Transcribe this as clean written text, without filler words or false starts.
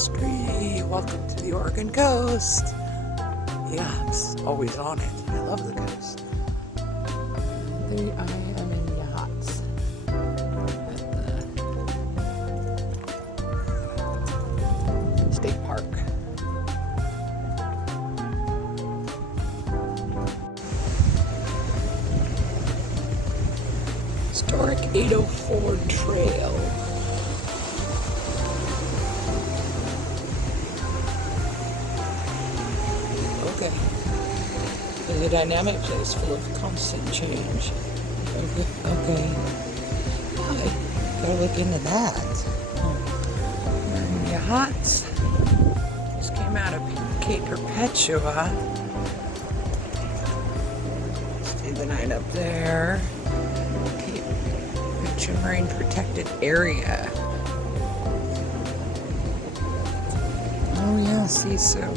History. Welcome to the Oregon coast. Yeah, it's always on it. I love the coast. I am in Yachats at the state park. Historic 804 Trail. Okay. It's a dynamic place full of constant change. Okay. Hi. Gotta look into that. We're in Yachats. Just came out of Cape Perpetua. Stayed the night up there. Cape Marine Protected Area. Oh yeah, see, so